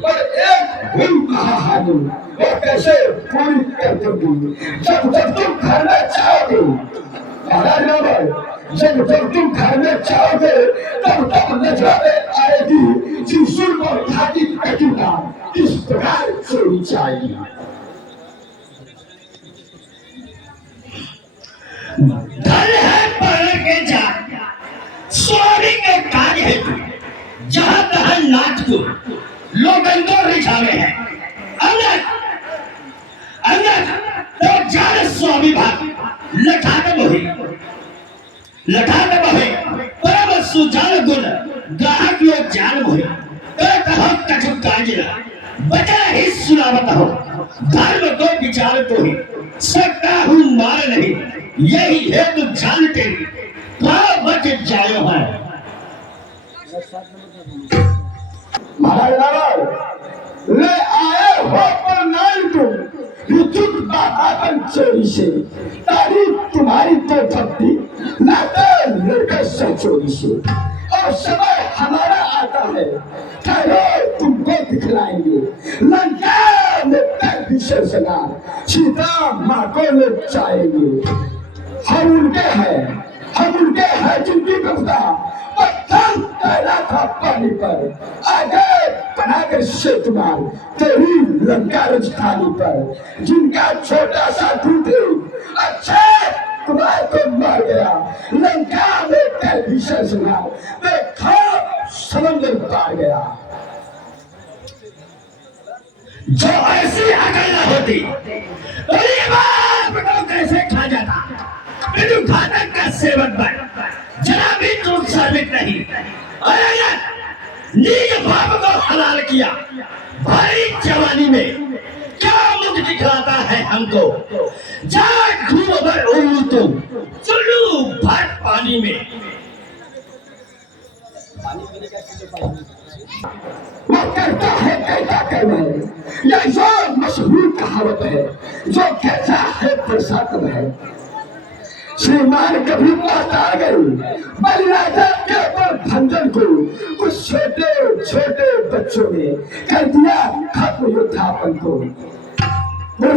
और एक भी हानि वो कैसे पूरी कर देंगे जब जब तुम घर में चाहोगे। महाराज रावण, जब जब तुम घर में चाहोगे तब तब नजर आएगी त्रिशूल और घाटी कटुका इस प्रकार चोरी जाएगी। धन है पढ़ के जान, स्वामी के कार्य हेतु जहां तहां नाच को लोगन को रिझावे हैं। अंगद तो जान स्वामी भाग लठाक मोहे परम सुजान गुण ग्राहक लोग जान मोहे कहो कछु काजना बचा ही सुनावत हो धर्म को विचार तो ही सकता हूँ मार नहीं यही हेतु जानते बच जायो है। महाराज रावण ले आए हो पर नाई तुम विद्युत बाधापन चोरी से, तारीफ तुम्हारी तो भक्ति लाते लड़के से चोरी से। और समय हमारा आता है, ठहरो तुमको दिखलाएंगे लंका में तक विशेषणार सीता माँ को ले जाएंगे। हम उनके हैं जिनकी कविता पत्थर तैरा था पानी पर, आगे बनाकर शेतुमार तेरी लंका राजधानी पर, जिनका छोटा सा दूध अच्छे कुमार को मार गया लंका में तय विशेषणार देखो समंदर पार गया। जो ऐसी अकल न होती तो ये बाप को कैसे खा जाता। बिनु घातक का सेवन पर जरा भी तुम साबित नहीं। अरे नीच बाप को हलाल किया भारी जवानी में क्या मुख दिखलाता है हमको। जा घूम भर उल्लू तुम चुल्लू भर पानी में। वो करता है कैसा करना है, यह जो मशहूर कहावत है जो कैसा है प्रसाद है। श्रीमान कभी बात आ गई बलिराजा के ऊपर भंजन को कुछ छोटे छोटे बच्चों ने कर दिया खत्म युद्धापन को।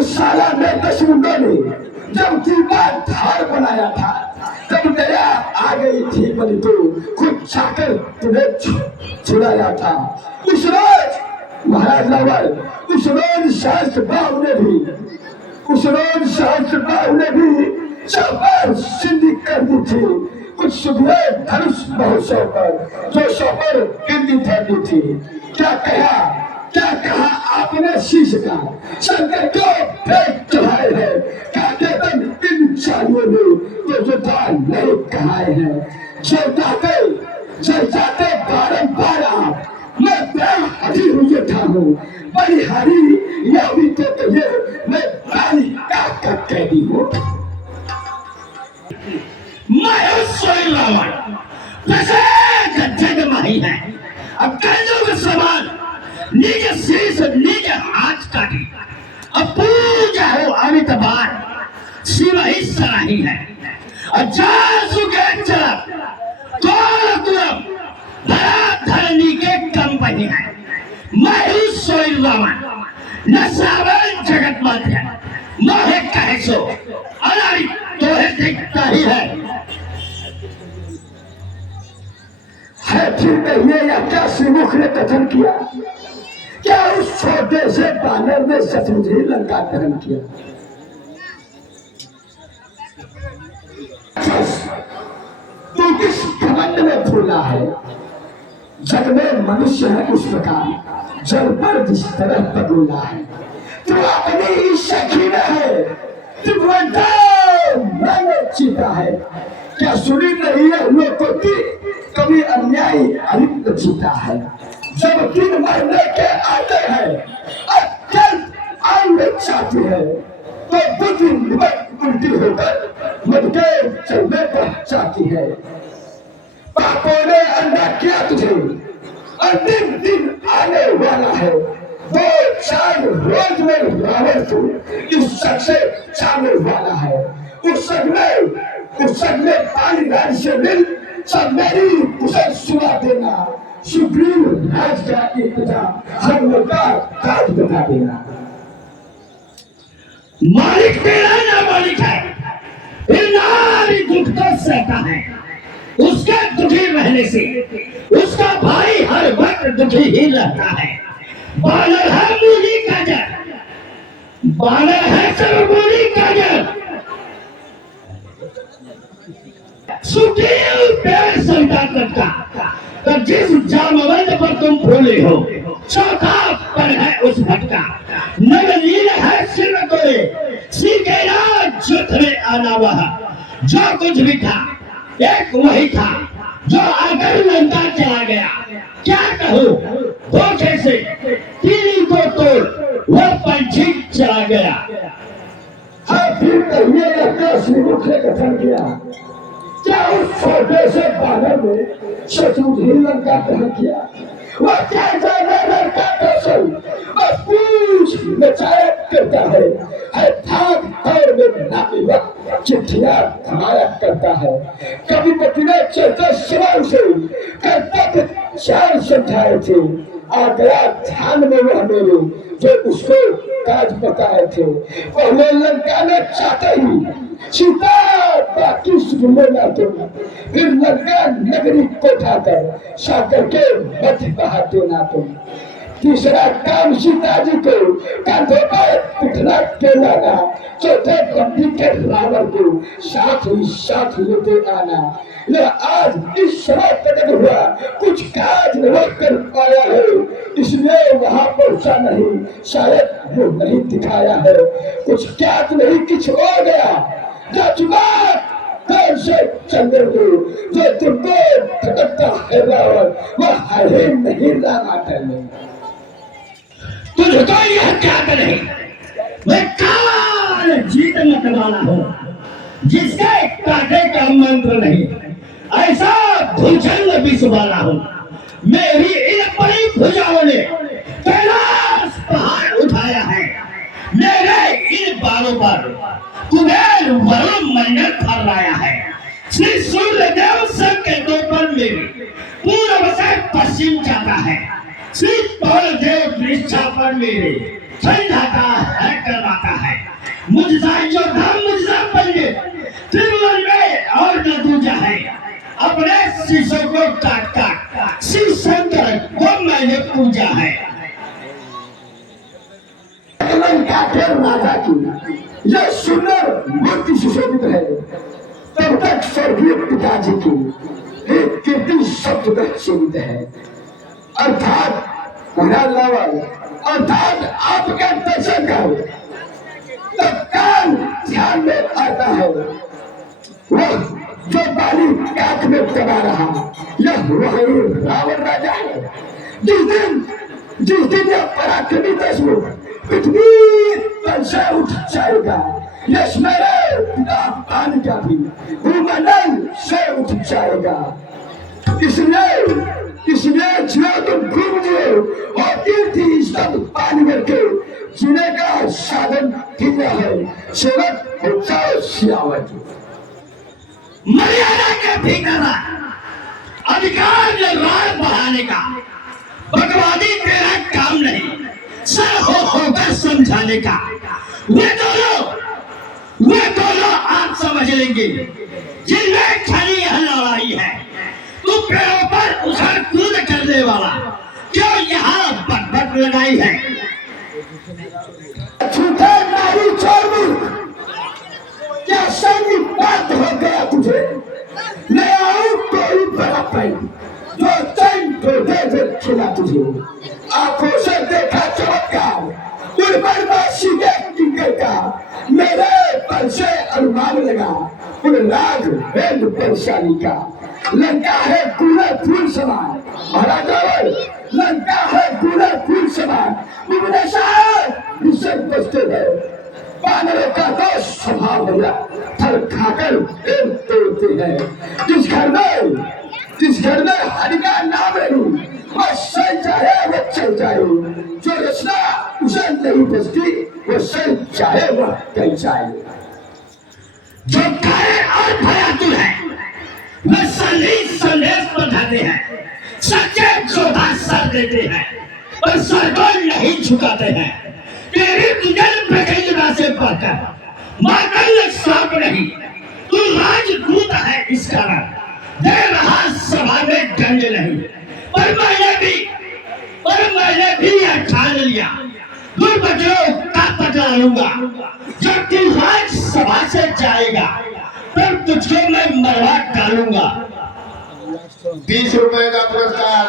साला में दशमुंडों ने जब दीवार धार बनाया था तब दया आ गई थी बलि को खुद जाकर तुम्हें छुड़ाया था। उस रोज महाराज रावण, उस रोज शास्त्र बाहु ने भी चौपर सिद्धि कर दी थी। कुछ सुबह धनुष महोत्सव पर जो सौपर गिनती ठहरी थी। क्या कहा आपने शीश का शंकर को फेंक चढ़ाए हैं। कहते तक इन चालियों ने तो जो दान नहीं कहाए हैं। जाते बारंबार आप मैं हरी हुई था हूँ बलिहारी यह भी तो कहिए मैं बाली का कैदी हूँ। रावण जग माही है अब कलयुग समान निज शीश निज हाथ काटी। अब पूजा हो अमित बार शिव ही सराही है। जा सुखे चला तुरम भरा धरनी के कंपनी है। मैं सोई रावण न सावन जगत मध्य मोहे कहे सो अनारी तोहे दिखता ही है। फिर कहिए या क्या श्रीमुख ने कथन किया, क्या उस छोटे से बानर ने सचमुच ही लंका दहन किया। तू किस घमंड में फूला है, जग में मनुष्य है उस प्रकार जल पर जिस तरह बदूला है। तू अपनी इस सखी में है, तू मैंने जीता है। क्या सुनी नहीं है लोकोक्ति कभी अन्यायी अरिक्त जीता है। जब दिन मरने के आते हैं अत्यंत आने चाहती है तो बुद्धि उल्टी होकर मर के चलने पर जाती है। पापों ने अंधा किया तुझे, अंतिम दिन आने वाला है। 2-4 रोज में रावण को इस शक से छाने वाला है। उस शक में पानी राज से मिल सब मेरी उसे सुना देना। सुग्रीव राज का इंतजाम हम लोग का काज बता देना। मालिक तेरा ना मालिक है, फिर नारी दुख तो सहता है। उसके दुखी रहने से उसका भाई हर वक्त दुखी ही रहता है। बानर है मूली का जड़, बानर है सब मूली का जड़। सुग्रीव पेड़ सौदागर का, तो जिस जामवंत पर तुम फूले हो, चौथा पर है उस भटका। नवनील है सिर तोड़े, सीखेगा युद्ध में आना वह। जो कुछ भी था एक वही था, जो आकर लंका चला गया। क्या कहूँ धोखे से तीली को तोड़ वो पंछी चला गया। फिर कहिए अपना श्रीमुख ने कथन किया, क्या उस छोटे से बानर ने शत्रुघ्न लंका दहन किया? वह क्या जाने लंका कौशल, बस पूछ नचाया करता है धाक दौड़ में नामी वक्त चिट्ठियां हमारा करता है। कभी पति ने चलते शिवान से कर्तव्य चार समझाए थे, आ गया ध्यान में वह मेरे जो उसको काज बताए थे। पहले लंका में चाहते ही सीता बाकी सुनेगा तुम, फिर लंका नगरी को उठाकर सागर के मध्य बहा देना तुम। तीसरा काम सीता जी को कंधों पर बिठा के लाना, चौथे बंदी के रावण को साथ लेते आना। यह आज इस समय तक हुआ कुछ काज नहीं कर पाया है, इसलिए वहां पहुंचा नहीं, शायद वो नहीं दिखाया है। कुछ क्या नहीं कुछ हो गया से चंद्र को जो तुमको भटकता है रावण, वह है नहीं रामाटल में। तुझको यह क्या करे, मैं काल जीत मत वाला हूँ, जिसके काटे का मंत्र नहीं, ऐसा भुजंग विष वाला हूँ। मेरी इन बड़ी भुजाओं ने कैलाश पहाड़ उठाया है, मेरे इन बालों पर कुबेर वरुण मंडल फहराया है। श्री सूर्य देव संकेतों पर मेरे पूर्व से पश्चिम जाता है, श्री पवन देव पृष्ठा पर मेरे समझाता है करवाता है। मुझसा योद्धा मुझसा पंडित त्रिभुवन में और न दूजा है, अपने शिष्यों को काट काट शिव शंकर को मैंने पूजा है। राजा की यह सुंदर मूर्ति सुशोभित है, तब तक स्वर्गीय पिताजी की एक कीर्ति शब्द सुनित है, अर्थात रावण, अर्थात आपका दर्शन कर तत्काल ध्यान में आता है। वह जो बाली काक में दबा रहा, यह वही रावण राजा है। जिस दिन यह पराक्रमी दशमुख पृथ्वी पर से उठ जाएगा, यश मेरे पिता पानी का भी भूमंडल से उठ जाएगा। इसलिए जो तुम घूम गए और तीर्थी सब पानी करके जीने का साधन दिया है, सेवक उत्साह सियावत मर्यादा के भीतर अधिकार राज बढ़ाने का बकवादी तेरा काम नहीं, सर होकर समझाने का। वे दोनों आप समझ लेंगे जिनमें खड़ी यह लड़ाई है। तू पेड़ों पर उछल कूद करने वाला क्यों यहाँ बटबट लगाई है? झूठे नारी चोर, क्या सही बात हो गया तुझे? ले आऊं कोई बड़ा पैन जो चैन को दे खिला तुझे। आंखों से देखा चमत्कार उन बदमाशी के टिंगर का, मेरे पर से अनुमान लगा उन राग वेद परेशानी का। लंका है कूड़े फूल समान, महाराजा लंका है कूड़े फूल समान, बचते हैं। बानरों का तो स्वभाव भैया थल खाकर तोड़ते हैं। जिस घर में जिस घर में हरि का नाम है वह सही चाहे वो चल जाए, जो रचना उसे नहीं बचती वो सही चाहे वह कहीं जाए। जो कायर और भयातुर है वे संदेश बढ़ाते हैं, सच्चे जोधा सर देते हैं और सर को नहीं झुकाते हैं। तेरी तुझे प्रगल्भा से बढ़कर मार्कंड सांप नहीं, तू राजदूत है इस कारण दे रहा सभा में दंड नहीं। पर मैंने भी यह ठान लिया, दुर्बचनों का बदला लूंगा। जब तू राज सभा से जाएगा तब तुझको मैं मरवा डालूंगा। 30 रुपए का पुरस्कार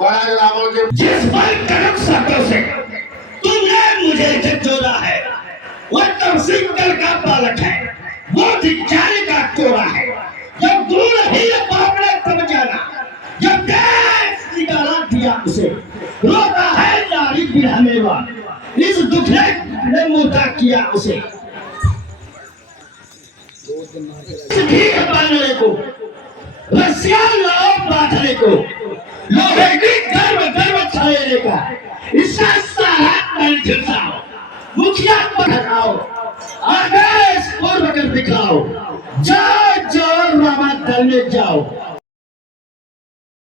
महाराज रावण के। जिस पर कड़क शब्दों से तुमने मुझे जोड़ा है वह तमसिंकर का बालक है, वो धिक्कारी का कोरा है। जब दूर ही बाप ने तब जाना, जब देश निकाला दिया उसे, रोता है नारी बिरहनेवा, इस दुखने ने मुद्दा किया उसे। भीख बांधने को, रस्सियां लाओ बांधने को, लोहे की गर्व छाने का, इसका सारा तन झुकाओ, मुखिया पर हटाओ, आदेश पूर्व कर दिखाओ, जाओ रामा दल में जाओ।